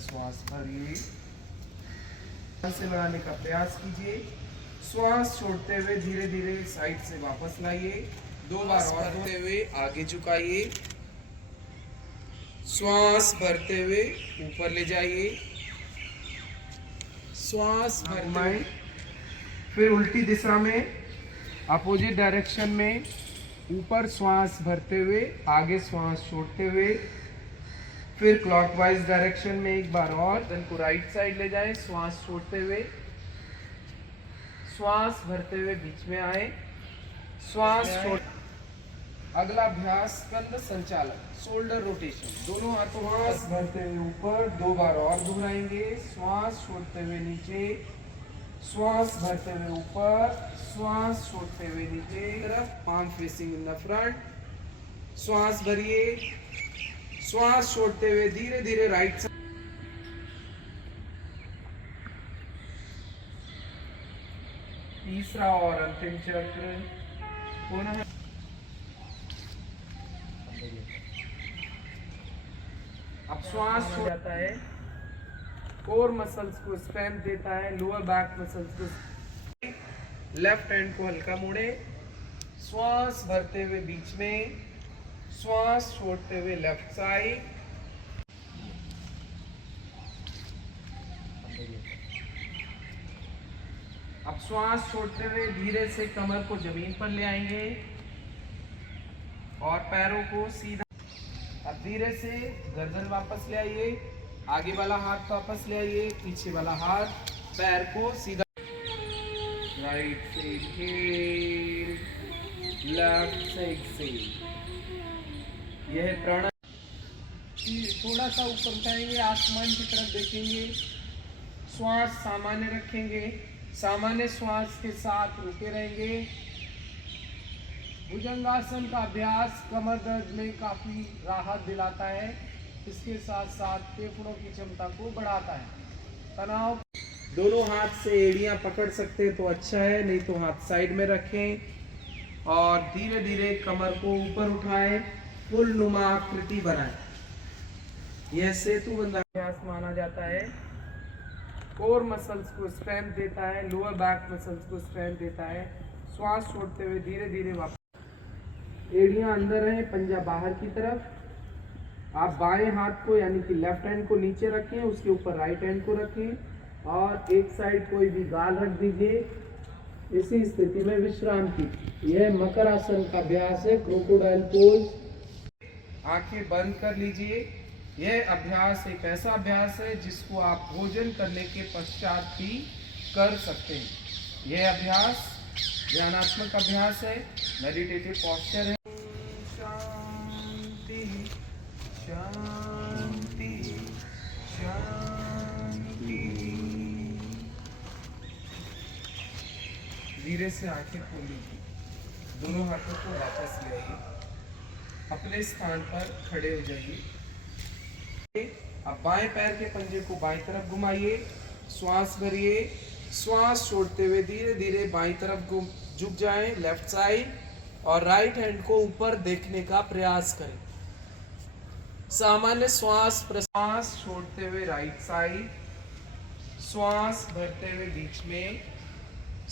श्वास भरिए, से बढ़ाने का प्रयास कीजिए। श्वास छोड़ते हुए धीरे धीरे साइड से वापस लाइए। 2 बार और भरते हुए आगे झुकाइए। श्वास भरते हुए ऊपर ले जाइए। श्वास भरते हुए फिर उल्टी दिशा में अपोजिट डायरेक्शन में ऊपर श्वास भरते हुए आगे श्वास छोड़ते हुए फिर क्लॉकवाइज डायरेक्शन में एक बार और गर्दन को राइट साइड ले जाएं। श्वास छोड़ते हुए श्वास भरते हुए बीच में आए। श्वास छोड़। अगला अभ्यास कंध संचालन, शोल्डर रोटेशन। दोनों हाथों श्वास भरते हुए ऊपर 2 बार और घुमाएंगे। श्वास छोड़ते हुए नीचे, श्वास भरते हुए ऊपर, श्वास छोड़ते हुए नीचे तरफ, palm facing in the front. श्वास भरिए, श्वास छोड़ते हुए धीरे धीरे राइट साइड। तीसरा और अंतिम चक्र पुनः। अब श्वास छोड़ जाता है, कोर मसल्स को स्ट्रेंथ देता है, लोअर बैक मसल्स को। लेफ्ट हैंड को हल्का मोड़े, श्वास भरते हुए बीच में, श्वास छोड़ते हुए लेफ्ट साइड। अब श्वास छोड़ते हुए धीरे से कमर को जमीन पर ले आएंगे और पैरों को सीधा। अब धीरे से गर्दन वापस ले आइए, आगे वाला हाथ वापस ले आइए, पीछे वाला हाथ, पैर को सीधा। राइट से हील, लेफ्ट से एक्सेल। यह प्राणायाम। थोड़ा सा ऊपर उठाएंगे, आसमान की तरफ देखेंगे, श्वास सामान्य रखेंगे, सामान्य श्वास के साथ रुके रहेंगे। भुजंगासन का अभ्यास कमर दर्द में काफी राहत दिलाता है, इसके साथ साथ फेफड़ों की क्षमता को बढ़ाता है। तनाव। दोनों हाथ से एड़ियां पकड़ सकते हैं तो अच्छा है, नहीं तो हाथ साइड में रखें और धीरे धीरे कमर को ऊपर उठाएं, फुल नुमा आकृति बनाएं। यह सेतु बंधन अभ्यास माना जाता है। कोर मसल्स को स्ट्रेंथ देता है, लोअर बैक मसल्स को स्ट्रेंथ देता है। श्वास छोड़ते हुए धीरे धीरे वापस। एड़ियां अंदर रहें, पंजा बाहर की तरफ। आप बाएं हाथ को यानी कि लेफ्ट हैंड को नीचे रखें, उसके ऊपर राइट हैंड को रखें और एक साइड कोई भी गाल रख दीजिए। इसी स्थिति में विश्राम कीजिए। यह मकर आसन का अभ्यास है, क्रोकोडाइल पोज। आंखें बंद कर लीजिए। यह अभ्यास एक ऐसा अभ्यास है जिसको आप भोजन करने के पश्चात भी कर सकते हैं। यह अभ्यास ध्यानात्मक अभ्यास है, मेडिटेटिव पोस्चर है। शांति शांति शांति। धीरे से आंखें खोल लीजिए, दोनों हाथों को वापस ले आइए, अपने स्थान पर खड़े हो जाइए। अब बाएं पैर के पंजे को बाएं तरफ घुमाइए, श्वास भरिए, श्वास छोड़ते हुए धीरे धीरे बाईं तरफ झुक जाएं, लेफ्ट साइड, और राइट हैंड को ऊपर देखने का प्रयास करें। सामान्य श्वास प्रश्वास छोड़ते हुए राइट साइड, श्वास भरते हुए बीच में,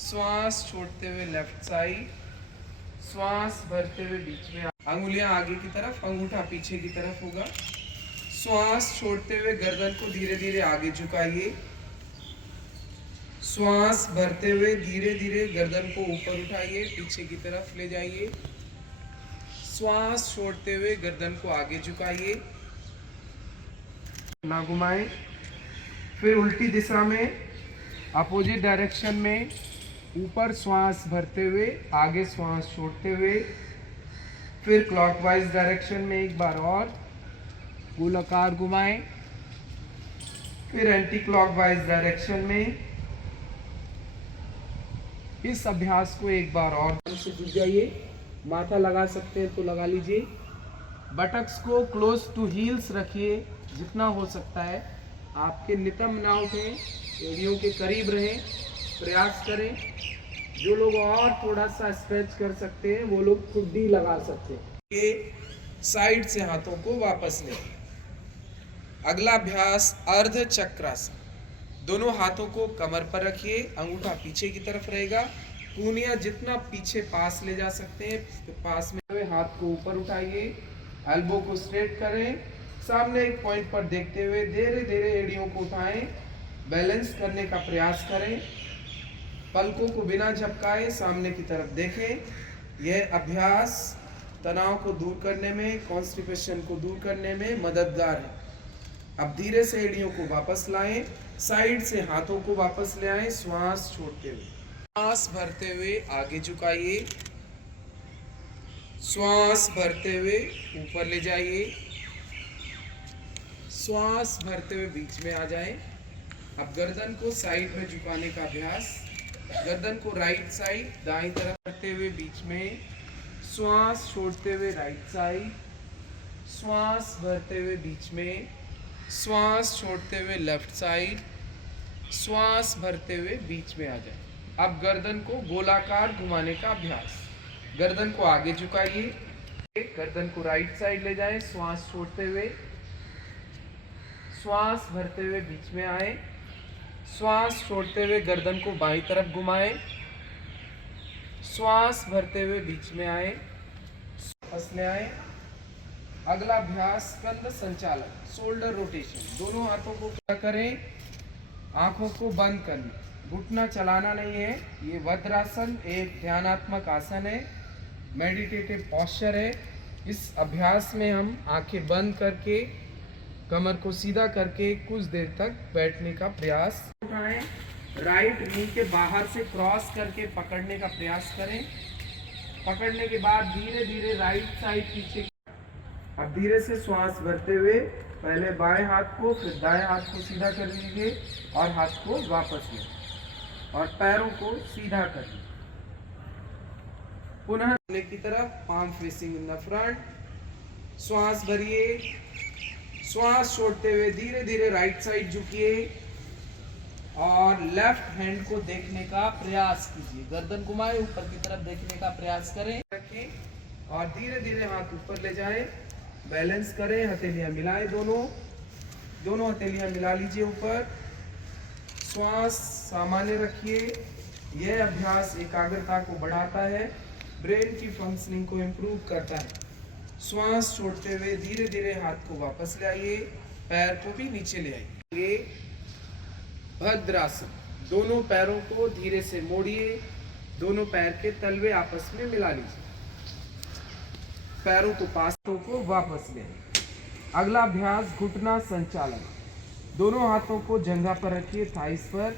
श्वास छोड़ते हुए लेफ्ट साइड, श्वास भरते हुए बीच में। अंगुलियां आगे की तरफ, अंगूठा पीछे की तरफ होगा। श्वास छोड़ते हुए गर्दन को धीरे धीरे आगे झुकाइए। श्वास भरते हुए धीरे धीरे गर्दन को ऊपर उठाइए, पीछे की तरफ ले जाइए। श्वास छोड़ते हुए गर्दन को आगे झुकाइए, ना घुमाएं। फिर उल्टी दिशा में अपोजिट डायरेक्शन में ऊपर श्वास भरते हुए आगे श्वास छोड़ते हुए फिर क्लॉकवाइज डायरेक्शन में एक बार और गोलाकार घुमाएं। फिर एंटी क्लॉकवाइज डायरेक्शन में। इस अभ्यास को एक बार और से जुट जाइए। माथा लगा सकते हैं तो लगा लीजिए। बटक्स को क्लोज टू हील्स रखिए जितना हो सकता है। आपके नितंब ना उठें, एड़ियों के करीब रहें, प्रयास करें। जो लोग और थोड़ा सा स्ट्रेच कर सकते हैं वो लोग ठुड्डी लगा सकते हैं। ये साइड से हाथों को वापस लें। अगला अभ्यास अर्ध चक्रासन। दोनों हाथों को कमर पर रखिए, अंगूठा पीछे की तरफ रहेगा, कूनिया जितना पीछे पास ले जा सकते हैं तो पास में हुए हाथ को ऊपर उठाइए, एल्बो को स्ट्रेट करें, सामने एक पॉइंट पर देखते हुए धीरे धीरे एड़ियों को उठाएं, बैलेंस करने का प्रयास करें, पलकों को बिना झपकाए सामने की तरफ देखें। यह अभ्यास तनाव को दूर करने में, कॉन्स्टिपेशन को दूर करने में मददगार है। अब धीरे से एड़ियों को वापस लाएं, साइड से हाथों को वापस ले आएं, श्वास छोड़ते हुए, श्वास भरते हुए आगे झुकाइए, श्वास भरते हुए ऊपर ले जाइए, श्वास भरते हुए बीच में आ जाएं। अब गर्दन को साइड में झुकाने का अभ्यास, गर्दन को राइट साइड दाईं तरफ करते हुए बीच में, श्वास छोड़ते हुए राइट साइड, श्वास भरते हुए बीच में, श्वास छोड़ते हुए लेफ्ट साइड, श्वास भरते हुए बीच में आ जाए। अब गर्दन को गोलाकार घुमाने का अभ्यास, गर्दन को आगे झुकाइए, गर्दन को राइट साइड ले जाएं, श्वास छोड़ते हुए, श्वास भरते हुए बीच में आए, श्वास छोड़ते हुए गर्दन को बाईं तरफ घुमाएं, श्वास भरते हुए बीच में आए, वापस ले आए। अगला अभ्यास कंध संचालन, शोल्डर रोटेशन। दोनों हाथों को क्या करें, आंखों को बंद कर लें, घुटना चलाना नहीं है। ये वज्रासन एक ध्यानात्मक आसन है, मेडिटेटिव पोस्चर है। इस अभ्यास में हम आंखें बंद करके कमर को सीधा करके कुछ देर तक बैठने का प्रयास उठाएं। राइट नी के बाहर से क्रॉस करके पकड़ने का प्रयास करें। पकड़ने के बाद धीरे धीरे राइट साइड पीछे। अब धीरे से श्वास भरते हुए पहले बाएं हाथ को फिर दाएं हाथ को सीधा कर लीजिए और हाथ को वापस लीजिए और पैरों को सीधा कर लीजिए। पुनः की तरफ, palm facing in the front. श्वास भरिए, श्वास छोड़ते हुए धीरे धीरे राइट साइड झुकिए और लेफ्ट हैंड को देखने का प्रयास कीजिए। गर्दन घुमाए, ऊपर की तरफ देखने का प्रयास करें, रखें और धीरे धीरे हाथ ऊपर ले जाएं, बैलेंस करें, हथेलियां मिलाएं, दोनों हथेलियां मिला लीजिए ऊपर। श्वास सामान्य रखिए। यह अभ्यास एकाग्रता को बढ़ाता है, ब्रेन की फंक्शनिंग को इम्प्रूव करता है। श्वास छोड़ते हुए धीरे धीरे हाथ को वापस ले आइए, पैर को भी नीचे ले आइए। भद्रासन, दोनों पैरों को धीरे से मोड़िए, दोनों पैर के तलवे आपस में मिला लीजिए, पैरों को पासों को वापस ले। अगला अभ्यास घुटना संचालन। दोनों हाथों को जंघा पर रखिए, थाइस पर।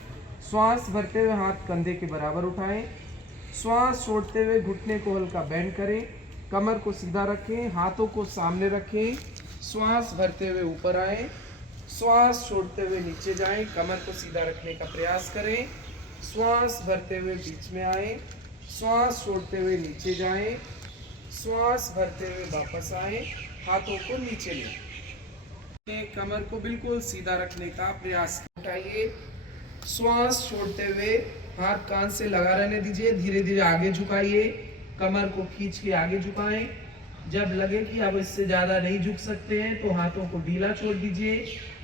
श्वास भरते हुए हाथ कंधे के बराबर उठाएं, श्वास छोड़ते हुए घुटने को हल्का बेंड करें, कमर को सीधा रखें, हाथों को सामने रखें, श्वास भरते हुए ऊपर आए, श्वास छोड़ते हुए नीचे जाएं, कमर को सीधा रखने का प्रयास करें, श्वास भरते हुए बीच में आए, श्वास छोड़ते हुए नीचे जाएं, श्वास भरते हुए वापस आए, हाथों को नीचे लें, कमर को बिल्कुल सीधा रखने का प्रयास उठाइए। श्वास छोड़ते हुए हाथ कान से लगा रहने दीजिए, धीरे धीरे आगे झुकाइए, कमर को खींच के आगे झुकाएं। जब लगे कि अब इससे ज्यादा नहीं झुक सकते हैं तो हाथों को ढीला छोड़ दीजिए,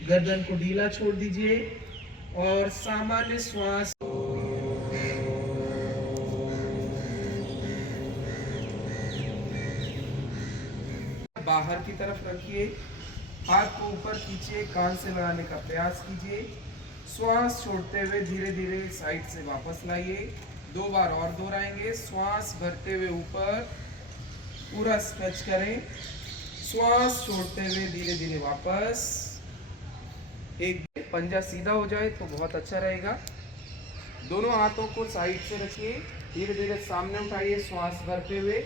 गर्दन को ढीला छोड़ दीजिए और सामान्य श्वास बाहर की तरफ रखिए, हाथ को ऊपर खींचिए, कान से लगाने का प्रयास कीजिए। श्वास छोड़ते हुए धीरे धीरे साइड से वापस लाइए, 2 बार और दोहराएंगे। श्वास भरते हुए ऊपर पूरा स्ट्रेच करें, श्वास छोड़ते हुए धीरे धीरे वापस। एक पंजा सीधा हो जाए तो बहुत अच्छा रहेगा। दोनों हाथों को साइड से रखिए, धीरे धीरे सामने उठाइए, श्वास भरते हुए,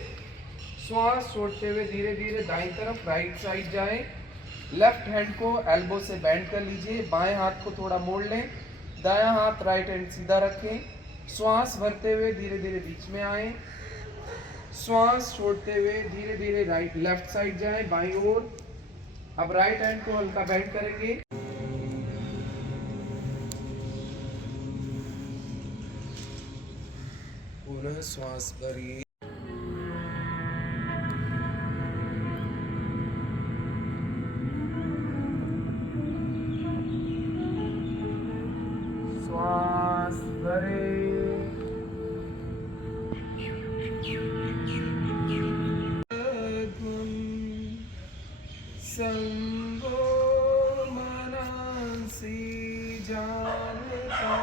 श्वास छोड़ते हुए धीरे धीरे दाईं तरफ राइट साइड जाए। लेफ्ट हैंड को एल्बो से बेंड कर लीजिए, बाएं हाथ को थोड़ा मोड़ लें, दायां हाथ राइट हैंड सीधा रखें, श्वास भरते हुए धीरे धीरे बीच में आए, श्वास छोड़ते हुए धीरे धीरे राइट लेफ्ट साइड जाए बाईं ओर। अब राइट हैंड को हल्का बेंड करेंगे, पुनः श्वास भरिए। श्वास भरे, संगो मनांसी जानता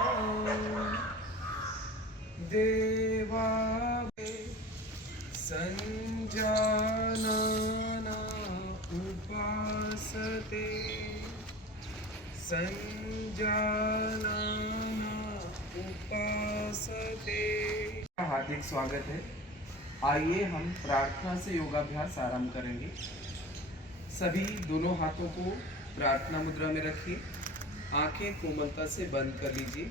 देवा संजानना उपासते संजानना उपासते। हार्दिक स्वागत है। आइए हम प्रार्थना से योगाभ्यास आरंभ करेंगे। सभी दोनों हाथों को प्रार्थना मुद्रा में रखिए, आंखें कोमलता से बंद कर लीजिए।